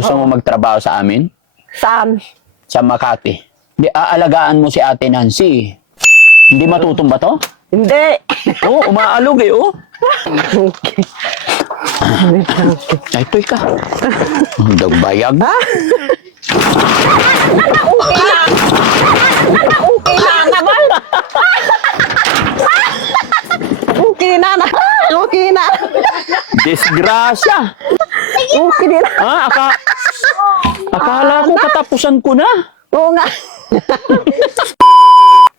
Gusto mo magtrabaho sa amin? Saan? Sa Makati. Di aalagaan mo si Ate Nancy. Hindi matutumba to? Hindi. Oo, umaalog eh, oh. Ay, toy ka. Dagbayag. Ha? Okay na naman. Okay na na. Okay na. Disgrasya. Okay na. Ah, akala ko katapusan ko na. Oo nga.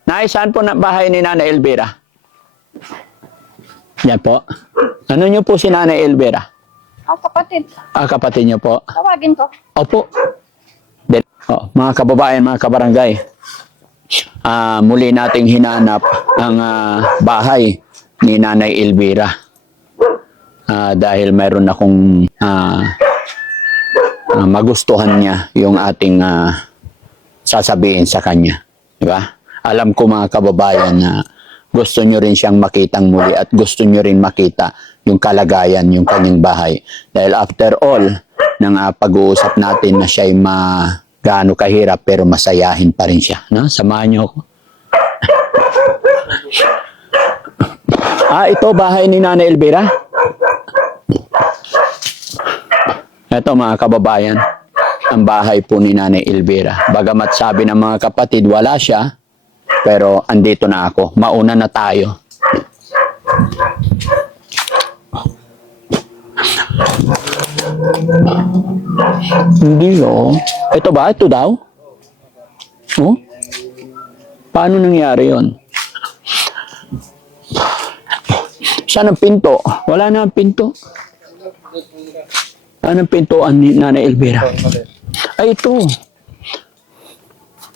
Nay, saan po na bahay ni Nanay Elvira? Yan po. Ano niyo po si Nanay Elvira? Ang kapatid, Ah, kapatid niyo po. tawagin ko. Opo. Mga kababayan, mga kabarangay, muli nating hinanap ang bahay ni Nanay Elvira. Dahil mayroon akong magustuhan niya yung ating sasabihin sa kanya. Diba? Alam ko mga kababayan na gusto nyo rin siyang makitang muli at gusto nyo rin makita yung kalagayan, yung kanyang bahay. Dahil after all, ng pag-uusap natin na siya'y gaano kahirap pero masayahin pa rin siya. No? Samahan niyo ako. Ito bahay ni Nanay Elvira. Ito mga kababayan, ang bahay po ni Nanay Elvira. Bagamat sabi ng mga kapatid wala siya, pero andito na ako. Mauna na tayo. Hindi oh. Ito ba? Ito daw? Oh? Paano nangyari yon? Saan ang pinto? Wala na ang pinto. Anong pintuan ni Nanay Elvira? Ay, ito.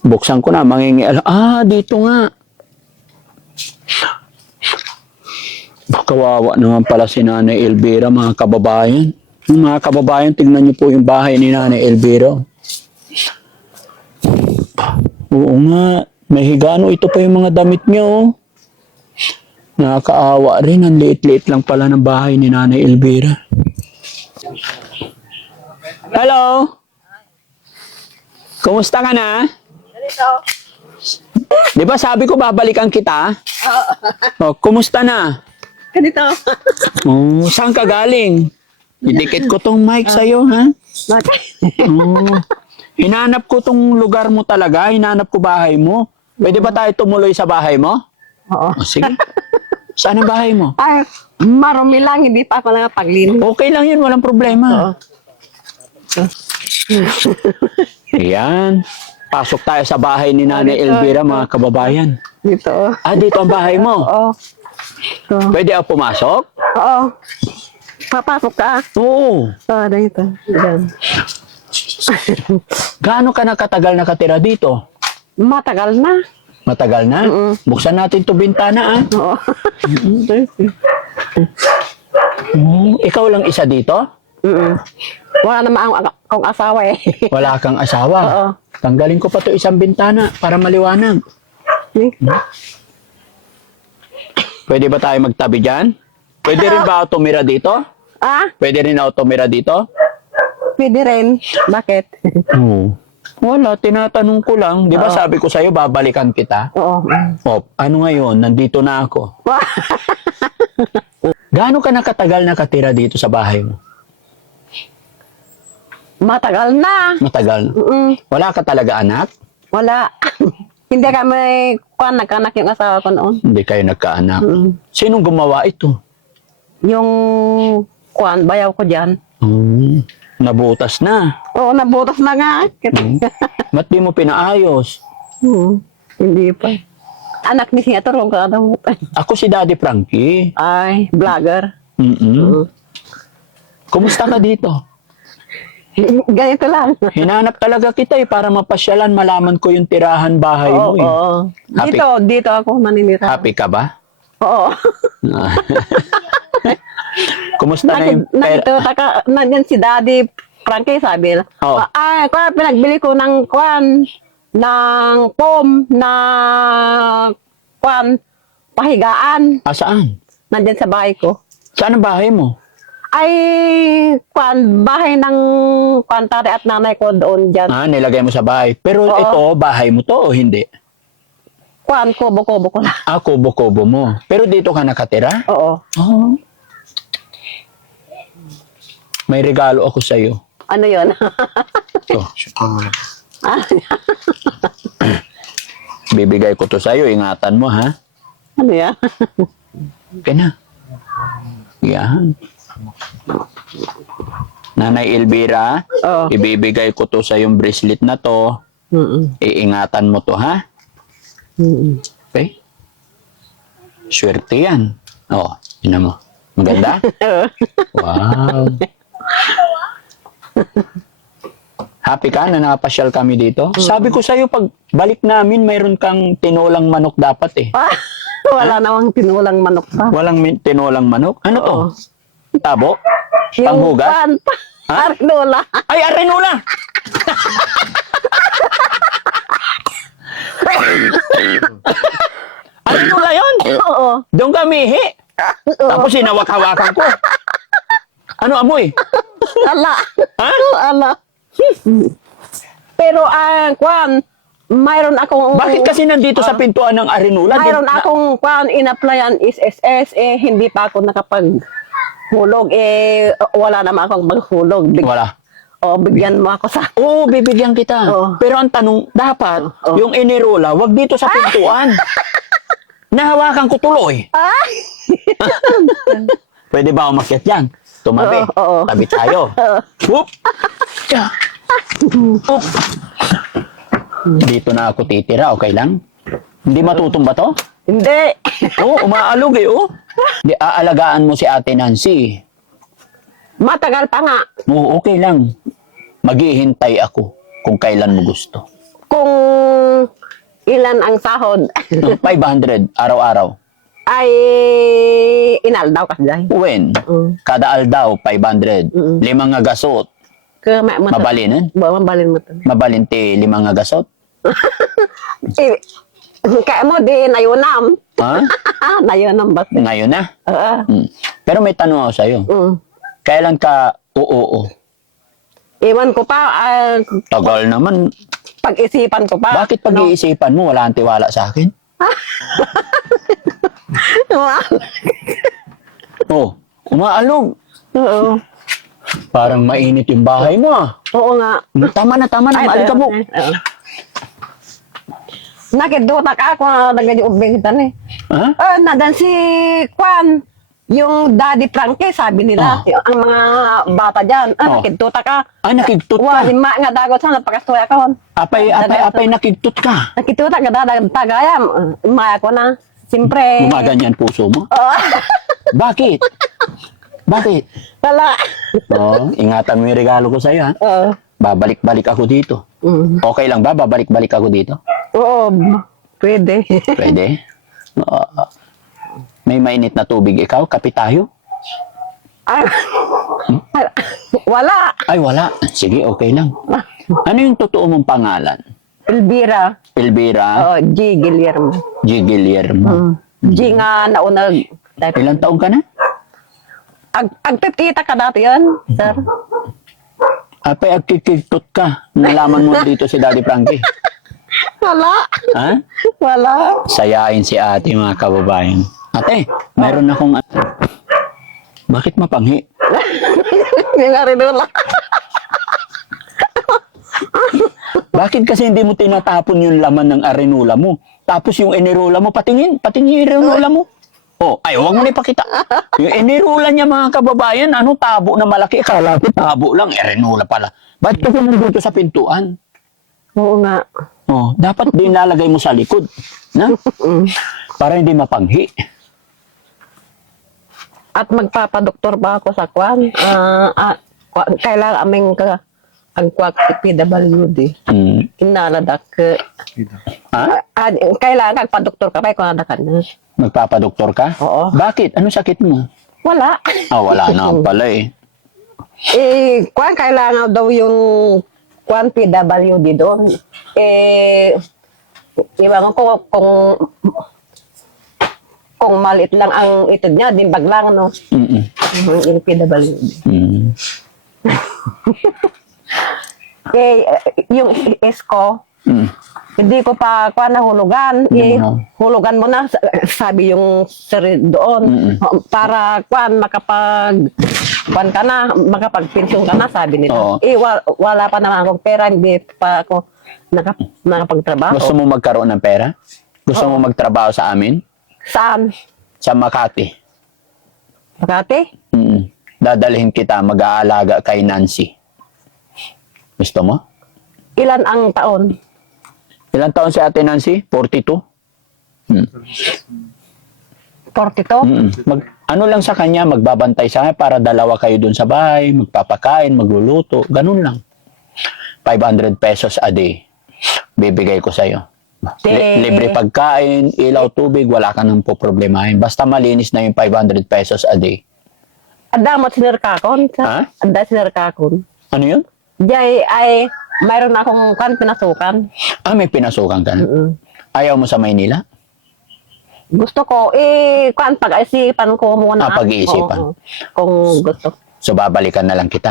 Buksan ko na, mangingialam. Dito nga. Kawawa naman pala si Nanay Elvira, mga kababayan. Mga kababayan, tingnan niyo po yung bahay ni Nanay Elvira. Oo nga, may higano. Ito pa yung mga damit niya, oh. Nakakaawa rin. Ang liit-liit lang pala ng bahay ni Nanay Elvira. Hello? Kumusta ka na? Di ba sabi ko babalikan kita? Oh, kumusta na? Ganito. Oh, saan ka galing? Idikit ko tong mic sa'yo, ha? Oh, hinanap ko tong lugar mo talaga. Hinanap ko bahay mo. Pwede ba tayo tumuloy sa bahay mo? Oo. Oh, sige. Saan ang bahay mo? Ay, marumi lang. Hindi pa ako paglinis. Okay lang yun. Walang problema. Oo. Ayan. Pasok tayo sa bahay ni Nanay Dito, Elvira, dito. mga kababayan. Dito. Dito ang bahay mo. Oo. Ito. Pwede ako pumasok? Oo. Papasok ka. Oo. Dito. Diyan. Gaano ka nakatagal nakatira dito? Matagal na. Matagal na? Buksan natin to bintana, Oo. Ikaw lang isa dito? Wala naman akong asawa eh. Wala kang asawa? Oo. Tanggalin ko pa to isang bintana para maliwanag. Pwede ba tayo magtabi dyan? Pwede rin ba ako tumira dito? Pwede rin ako tumira dito? Pwede rin. Bakit? Oo. Wala, tinatanong ko lang. Di ba Oo. sabi ko sa'yo, babalikan kita? Oo. Ano ngayon? Nandito na ako. Gaano ka nakatagal nakatira dito sa bahay mo? Matagal na. Matagal. Wala ka talaga anak? Wala. Hindi kami nagkanak yung asawa ko noon. Hindi kayo nagkaanak. Sinong gumawa ito? Yung bayaw ko dyan. Nabutas na. Oo, nabutas na nga. Ba't di mo pinaayos? Hindi pa. Anak ni Senator, huwag ka nabutas. Ako si Daddy Frankie. Ay, vlogger. Kumusta ka dito? Ganito lang. Hinanap talaga kita para mapasyalan, malaman ko yung tirahan bahay mo. Oo. Happy- Dito ako maninira. Happy ka ba? Oo. Kumusta na yung Nandiyan si Daddy Frankie, sabi na. Oo. Pinagbili ko ng foam na pahigaan. Saan? Nandiyan sa bahay ko. Saan ang bahay mo? Ay, bahay ng tari at nanay ko doon dyan. Nilagay mo sa bahay. Pero Oo. ito, bahay mo to o hindi? Kubo-kubo ko lang. Kubo-kubo mo. Pero dito ka nakatira? Oo. Oh. May regalo ako sa'yo. Ano yun? Ito. Ah, Bibigay ko to sa'yo. Ingatan mo, ha? ano yan? Okay na. Yan. Nanay Elvira, Oo. ibibigay ko to sa yung bracelet na to. Iingatan mo to, ha? Okay? Swerte yan. Yun mo. Maganda? Wow. Happy ka na nakapasyal kami dito? Sabi ko sa'yo, pag balik namin, mayroon kang tinolang manok dapat eh. Wala namang tinulang manok pa. Walang tinolang manok? Ano to? Oo. Tabo? Panghugas? Ha? Arinola. Ay, arenola! Arenola yun? Oo. Doon kami, Tapos sinawak-hawakan ko. Ano amoy? Ala. Ha? Ala. Pero mayroon akong... Bakit kasi nandito sa pintuan ng arenola? Mayroon akong in-applyan is SS, hindi pa ako nakapaghulog. Wala naman akong maghulog. Wala. Bigyan mo ako sa... Oo, bibigyan kita. Oo. Pero ang tanong, dapat, Oo. yung inirola, wag dito sa pintuan. Nahawakan ko tuloy. Pwede ba umakyat yan? Tumabi. Oo. Tabi tayo. Whoop! Tya. Whoop! Dito na ako titira, okay lang? Hindi matutumba to? Hindi. Umaalog Di, aalagaan mo si Ate Nancy. Matagal pa nga. Okay lang. Maghihintay ako kung kailan mo gusto. Kung ilan ang sahod, 500 araw-araw. ay inaldaw ka dyan. When? Kada aldaw, 500. Limang nga gasot. Mabalin? Mabalin mo to. Mabalin ti limang nga gasot? Kaya mo di nayunam. Ha? Nayunam ba? Ngayon na. Oo. Pero may tanong ako sa'yo. Kailan ka oo? Iwan ko pa, Tagal naman. pag-isipan ko pa. Bakit pag-iisipan mo, wala kang tiwala sa akin? Umaalog. Oo. Parang mainit yung bahay mo Oo nga. Tama na, maalikabok. Oo. Nakidutak ako na nag-ubing ni. Ha? Nadan si Kwan, yung Daddy Frankie, sabi nila, ang mga bata dyan, nakituta ka. Nakigtut ka. Lima nga dagot sa napakastoy ako. Apay nakigtut ka. Nakituta ka tagayam, maya ko na. Siyempre. Gumaganyan puso mo? Bakit? Wala. Ingatan mo yung regalo ko sa'yo, ha? Oo. Babalik-balik ako dito. Okay lang ba? Babalik-balik ako dito? Oo, pwede. Pwede? May mainit na tubig ikaw? Kape tayo? Wala. Ay, wala. Sige, okay lang. Ano yung totoo mong pangalan? Elvira. Elvira G. Guillermo. G. Guillermo. G nga naunag. Ilang taong ka na? Agpipita ka dati yan, sir. Apay, agkikiktot ka. Nalaman mo dito si Daddy Frankie. Wala. Ha? Wala. Sayain si ate, mga kababayan. Ate, mayroon akong... Bakit mapanghi? May nga rin wala. Bakit kasi hindi mo tinatapon yung laman ng arenula mo? Tapos yung inirola mo, patingin yung arenula mo. Huwag mo na ipakita. Yung inirola niya, mga kababayan, tabo na malaki. Akala ko tabo lang, arenula pala. Ba't ka nandito sa pintuan? Oo nga. Dapat din lalagay mo sa likod. Na? Para hindi mapanghi. At magpapadoktor pa ako sa Kwan. Kailangan aming ang kwak PWD. Inaladak. Ha? Kailangan kagpa-doktor ka pa kung nadakan na. Magpapadoktor ka? Oo. Bakit? Ano sakit mo? Wala. Wala na pala eh. Kwan, kailangan daw yung Kwan PWD doon. Iwan ko kung kung maliit lang ang itod niya, dimbag lang, no? Mm-mm. Yung PWD. Mm. Eh, yung esko, Mm. hindi ko pa nahulugan. Hindi Eh, mo hulugan mo na, sabi yung sir doon. Para makapag makapagpensyon ka na, sabi Oo. nila. Eh, wala pa naman akong pera, hindi pa ako nakapagtrabaho. Gusto mo magkaroon ng pera? Gusto mo magtrabaho sa amin? Saan? Sa Makati. Makati? Mm. Dadalhin kita, mag-aalaga kay Nancy. Gusto mo? Ilan ang taon? Ilang taon si Ate Nancy? 42? 42? Ano lang sa kanya, magbabantay sa kanya para dalawa kayo dun sa bahay, magpapakain, magluluto, ganun lang. 500 pesos a day. Bibigay ko sa'yo. Libre pagkain, ilaw, tubig, wala ka nang poproblemahin. Basta malinis na yung 500 pesos a day. Adamot sinerkakon? Ha? Anda sinerkakon? Ano yun? Jay ay mayroon na akong pinasukan. Ah, may pinasukan ka na. Ayaw mo sa Maynila? Gusto ko, pag-isipan ko muna. Pag-iisipan. Oo, kung gusto. So, babalikan na lang kita.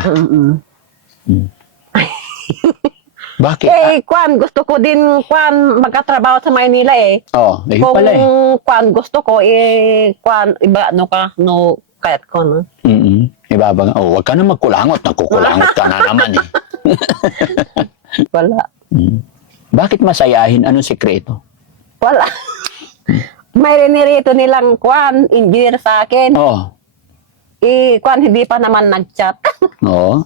Bakit? Gusto ko din, magkatrabaho sa Maynila eh. Oh, ayun Kung, pala eh. gusto ko, iba, kahit ko, no? Ibabang, wag ka na magkulangot. Nagkukulangot ka na naman eh. Wala. Bakit masayahin? Anong sikreto? Wala. May rinirito nilang engineer sa akin. Oh. Hindi pa naman nag-chat. Oo.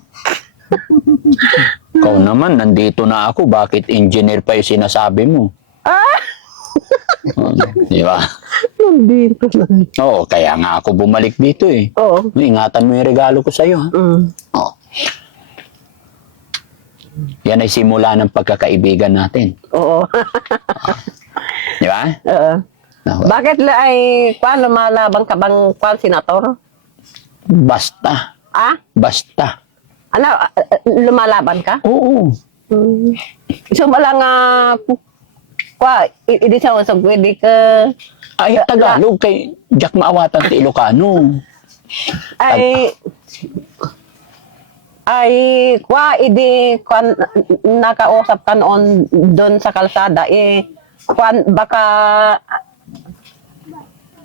Ikaw naman, nandito na ako. Bakit engineer pa yung sinasabi mo? Di ba? Nandito na. Oo, kaya nga ako bumalik dito eh. Oo. Ingatan mo yung regalo ko sa'yo. Ha? Oo. Yan ay simula ng pagkakaibigan natin. Oo. Di ba? Oo. No, Bakit lumalaban ka bang senator? basta. Basta. Ano, lumalaban ka? Oo. So, malang hindi siya usog, pwede ka, Ay, Tagalog kay Jack Maawatan ti Ilocano. nakausap ka noon doon sa kalsada, baka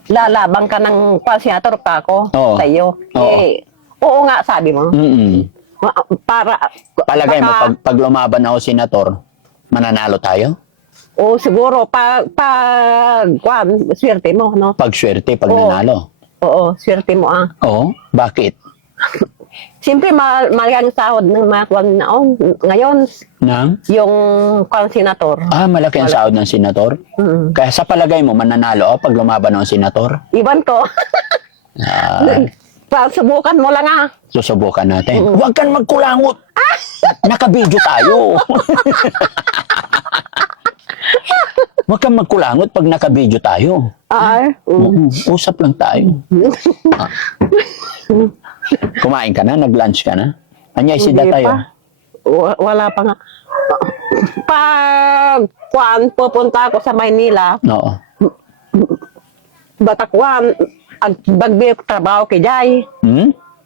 lalabang ka ng senator pa ako Oo. sa'yo. Oo. Oo nga, sabi mo. Para, Palagay mo, baka- pag lumaban ako senator, mananalo tayo? Oo, siguro, swerte mo, no? Pag swerte, pag Oo. nanalo. Oo, swerte mo, Oo? Bakit? Siyempre, mali ang sahod ng mga kwan naon. Ngayon, Nang? yung senator. Malaki ang sahod ng senator? Kaya sa palagay mo, mananalo ako pag lumaban ako senator? Iban ko. Subukan mo lang, Susubukan natin. Huwag kang magkulangot! Nakabidyo tayo! Huwag kang magkulangot pag nakabidyo tayo. Usap lang tayo. Kumain ka na? Nag-lunch ka na? Anyay sida Hindi tayo? pa. Wala pa nga. Pag pupunta ako sa Maynila, Oo. batakwan, bagbiro trabaho kay Jay.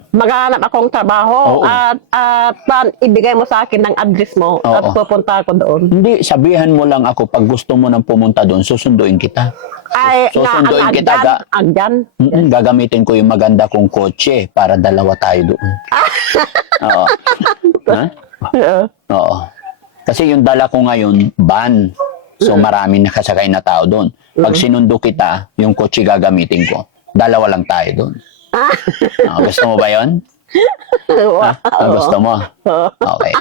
Maghanap akong trabaho Oo. at ibigay mo sa akin ng address mo at Oo. pupunta ako doon. Hindi, sabihan mo lang ako pag gusto mo nang pumunta doon, susunduin kita. Susunduin kita. Agdan. Gagamitin ko yung maganda kong kotse para dalawa tayo doon. Oo. Ha? Oo. Kasi yung dala ko ngayon, van. So maraming nakasakay na tao doon. Pag sinundo kita, yung kotse gagamitin ko. Dalawa lang tayo doon. Gusto mo ba yun? Gusto mo? Okay.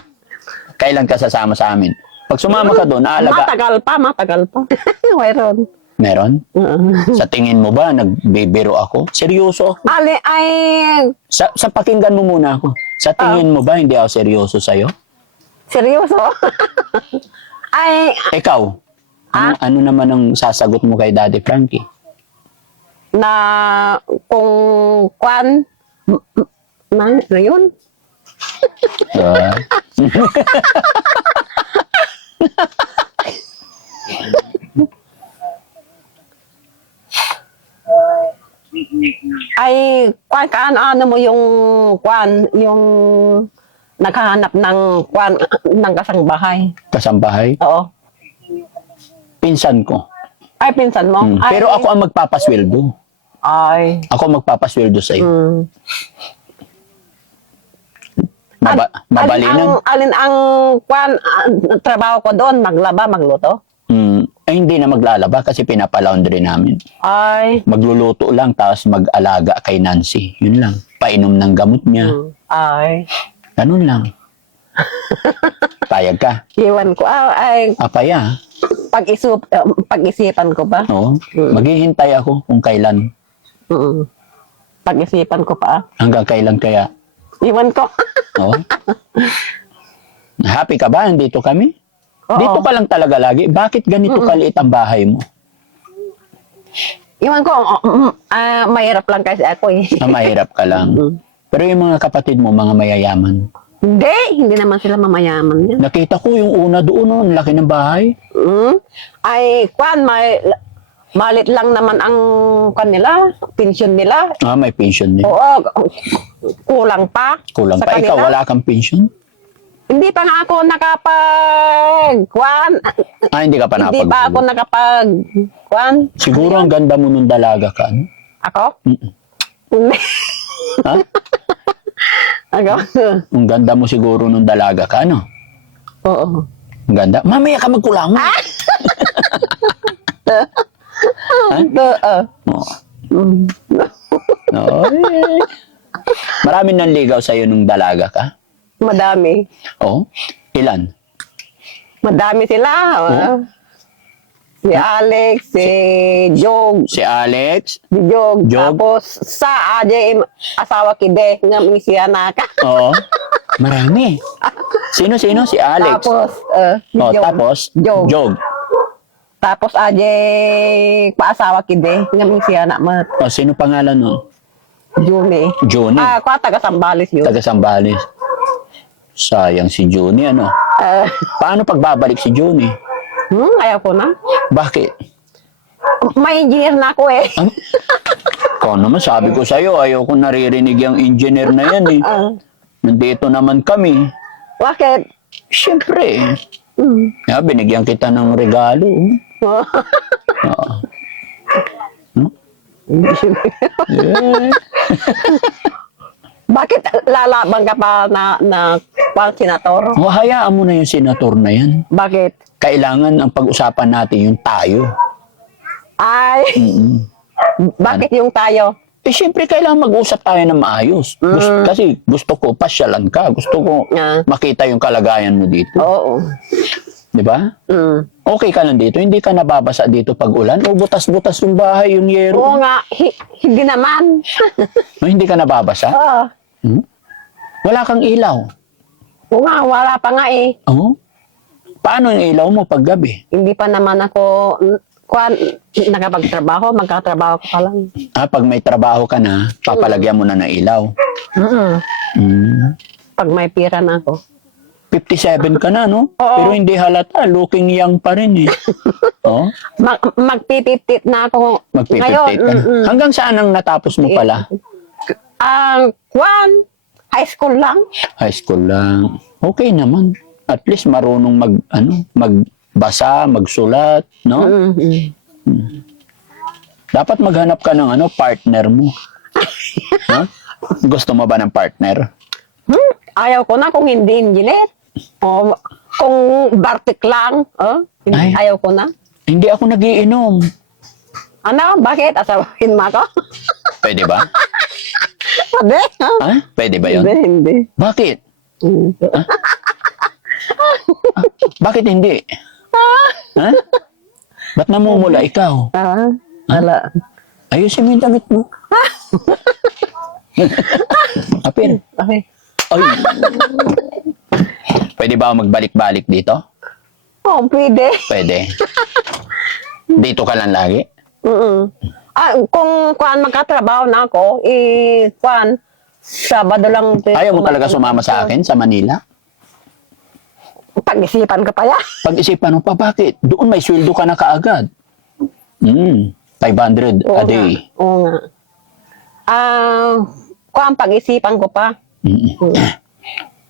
Kailan ka sasama sa amin? Pag sumama ka doon, aalaga. Matagal pa. Mayroon. Meron? Sa tingin mo ba, nagbibiro ako? Seryoso ako? Sa pakinggan mo muna ako. Sa tingin mo ba, hindi ako seryoso sa'yo? Seryoso? Ikaw, ano naman ang sasagot mo kay Daddy Frankie? Na kung yun? kwan, ano mo yung kwan, yung naghahanap ng kwan, ng kasangbahay. Kasambahay? Oo. Pinsan ko. Ay, pinsan mo? Mm. Ay, Pero ako ang magpapasweldo. Ay. Ako ang magpapasweldo sa'yo. Mm. Mabalinan. Alin ang kwan, trabaho ko doon, maglaba, magluto? Ay, hindi na maglalaba kasi pinapalaundry namin. Ay. Magluluto lang tapos mag-alaga kay Nancy. Yun lang. Painom ng gamot niya. Ay. Ganun lang. Payag ka. Iwan ko. Ay, Apaya. pag-isipan ko ba? Oo. Maghihintay ako kung kailan. Mm. Pag-isipan ko pa. Hanggang kailan kaya. Iwan ko. Oo. Happy ka ba? Nandito kami? Oo. Dito ka lang talaga lagi. Bakit ganito kaliit ang bahay mo? Iwan ko. Mahirap lang kasi ako eh. Mahirap ka lang. Pero yung mga kapatid mo, mga mayayaman. Hindi naman sila mamayaman yan. Nakita ko yung una doon, ang laki ng bahay. Ay, kwan, malit lang naman ang kanila, pension nila. May pension din. Oo, kulang pa. Kulang sa pa. Ikaw, kanila. wala kang pension? Hindi pa nga ako kwan. Hindi ka pa Hindi pa ako kwan. Siguro ang ganda mo nung dalaga ka. No? Ako? Mm-mm. Ha? Ako? Ang ganda mo siguro nung dalaga ka, no? Oo. Ang ganda. Mamaya ka magkulangon. Oo. Ay. Maraming nanligaw sa'yo nung dalaga ka? Madami. Oo. Ilan? Madami sila. Si Alex, si Jog, Si Alex? si Jog. Jog? Tapos sa asawa kide nga siya naka. Oo. Marami. Sino? Si Alex? Tapos si Jog. Tapos? Jog. Jog. Tapos paasawa kide nga siya na mat. Sino pangalan no? Juni. Juni. Kwa taga Sambales yun. Taga Sambales. Sayang si Juni, ano? Paano pagbabalik si Juni? Ayaw ko na. Bakit? May engineer na ako eh. Ikaw naman, sabi ko sa'yo, ayaw ko naririnig yung engineer na yan eh. Nandito naman kami. Bakit? Siyempre. Binigyan kita ng regalo. Oo. Yeah. Bakit lalaban ka pa na pang senator? Hayaan mo na yung senator na yan. Bakit? Kailangan ang pag-usapan natin yung tayo. Ay, bakit yung tayo? Siyempre kailangan mag-usap tayo ng maayos. Kasi gusto ko, pasyalan ka. Gusto ko makita yung kalagayan mo dito. Oo. Di ba? Okay ka lang dito. Hindi ka nababasa dito pag ulan. O butas-butas yung bahay, yung yero. Oo nga, hindi naman. Hindi ka nababasa? Oo. Wala kang ilaw. Oo nga, wala pa nga eh. Oo. Paano yung ilaw mo pag gabi? Hindi pa naman ako, nakapagtrabaho, magkatrabaho ko pa lang. Pag may trabaho ka na, papalagyan mo na ng ilaw. Pag may pira na ako. 57 ka na, no? Oo. Pero hindi halata. Looking young pa rin eh. Oo. Magpipipit na ako Magpipipit ngayon. ka na. Hanggang saan ang natapos mo pala? High school lang. High school lang. Okay naman. At least marunong magbasa, magsulat, no? Dapat maghanap ka ng partner mo. No? Gusto mo ba ng partner? Ayaw ko na kung hindi engineer. O kung bartik lang. Ay. Ayaw ko na. Hindi ako nagiinom. Ano? Bakit? Asawahin mo ako? Pwede ba? Hindi. Pwede ba yun? Hindi. Bakit? Bakit hindi? Ba't namumula ikaw? Wala. Ayusin mo yung damit mo. Apir. Okay. Ay. Pwede ba ako magbalik-balik dito? Pwede. Pwede. Dito ka lang lagi? Kung magkatrabaho na ako, Sabado lang. Ayaw mo talaga sumama sa akin sa Manila? Pag-isipan ko pa yan. Pag-isipan mo pa, bakit? Doon may sweldo ka na kaagad. 500 a day. Oo nga. Kung pag-isipan ko pa.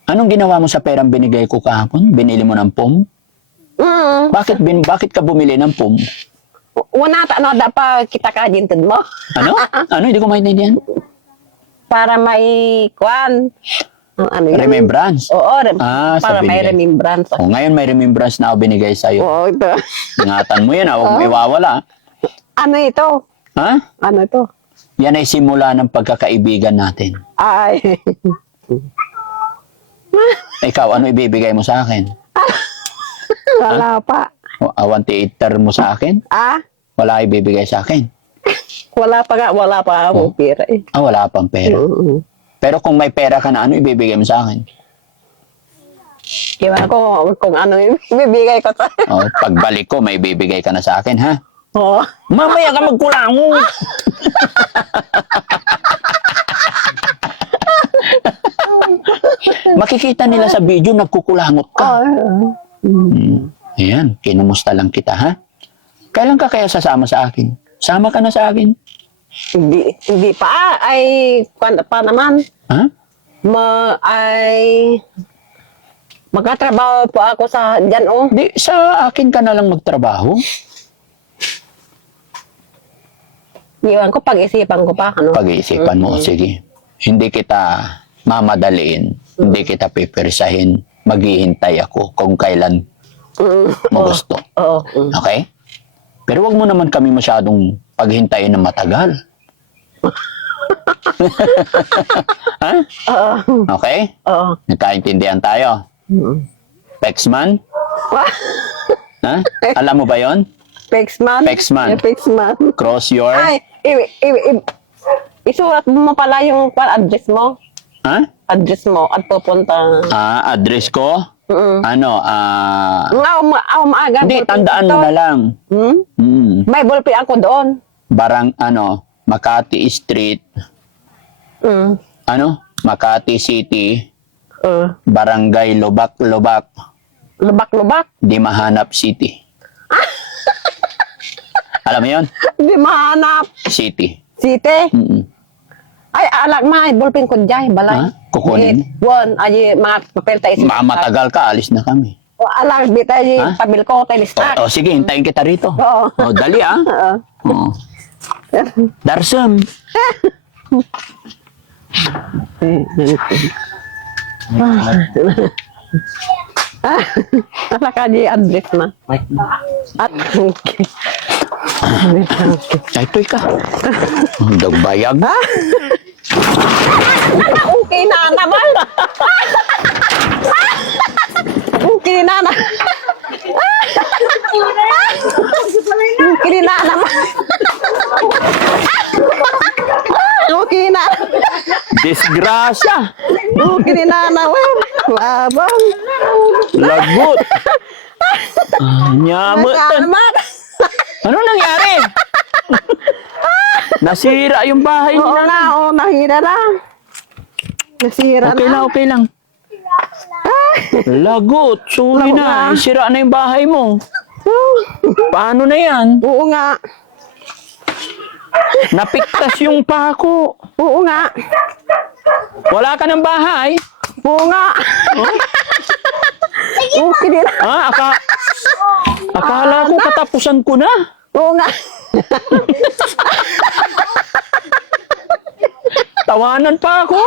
Anong ginawa mo sa perang binigay ko kahapon? Binili mo ng pom? Mm. Bakit ka bumili ng pom? Una no da pa kita ka dintod mo. Ano? Ano? Hindi ko maintindihan. Para may kwan. Ano yun? Remembrance. Oo, Ah, para sabi may niya. remembrance. O, ngayon may remembrance na ako binigay sa'yo. Oo, ito. Ingatan mo yan, huwag mo iwawala. Ano ito? Ha? Ano ito? Yan ay simula ng pagkakaibigan natin. Ay. Ikaw, ano ibibigay mo sa akin? Wala pa. O, awanti-iter mo sa akin? Ah? Wala ibibigay sa akin. Wala pa akong pera eh. Ah, wala pang pera. Pero kung may pera ka na, ano ibibigay mo sa akin? Iwan ko kung ano yung bibigay ko sa... O, pagbalik ko, may ibibigay ka na sa akin, ha? Oo. Mamaya ka magkulango. Makikita nila sa video, nagkukulangot ka. Ayan, kinumusta lang kita, ha? Kailan ka kaya sasama sa akin? Sama ka na sa akin. Hindi pa. Ay, kwan pa naman. Ha? Magkatrabaho po ako sa dyan, oh. Di, sa akin ka na lang magtrabaho. Iwan ko, pag-isipan ko pa. Ano? Pag-iisipan mo, sige. Hindi kita mamadaliin. Hindi kita pipirsahin. Maghihintay ako kung kailan mo gusto. Oo. Okay? Pero wag mo naman kami masyadong paghintayin ng matagal. Ha? Oo. Okay? Oo. Nagkaintindihan tayo. Pexman? Ha? Alam mo ba yon? Pexman? Pexman. Pexman. Cross your... Ay, isulat mo pala yung address mo. Ha? Address mo at pupunta. Address ko? Ano? Maaga. Hindi, tandaan mo na lang. May ballpen ako doon. Makati Street, Makati City, Barangay Lubak-Lubak, Lubak-lubak. Di Mahanap City. Alam mo yun? Di mahanap. City. City. Mm-mm. Ay, alak ma, ballpen ko dyan, balay. Ha? Kukunin? Buwan, ay, mga papel tayo. Matagal ka, alis na kami. Alak, di tayo, Ha? pabil ko, tayo listak. O, sige, hintayin kita rito. Oo. O, dali ah. Oo. O. Darsam. Alak ka di address na. At, Ay, ito'y ka. Dagbayag. okay na naman. Okay na na. Okay na naman. Okay na. Disgrasya. Okay na naman. Labang. Lagot. Nyamutan. Nakaman. Ano nangyari? Nasira yung bahay Oo nila. na, oo, nahira na. Nasira Okay na. lang, okay lang. Lagot, sorry Lagot na. na. Sira na yung bahay mo. Paano na yan? Oo nga. Napiktas yung pako. Oo nga. Wala ka ng bahay. Oo nga. Okay din. Akala ko katapusan ko na. Oo nga. Tawanan pa ako.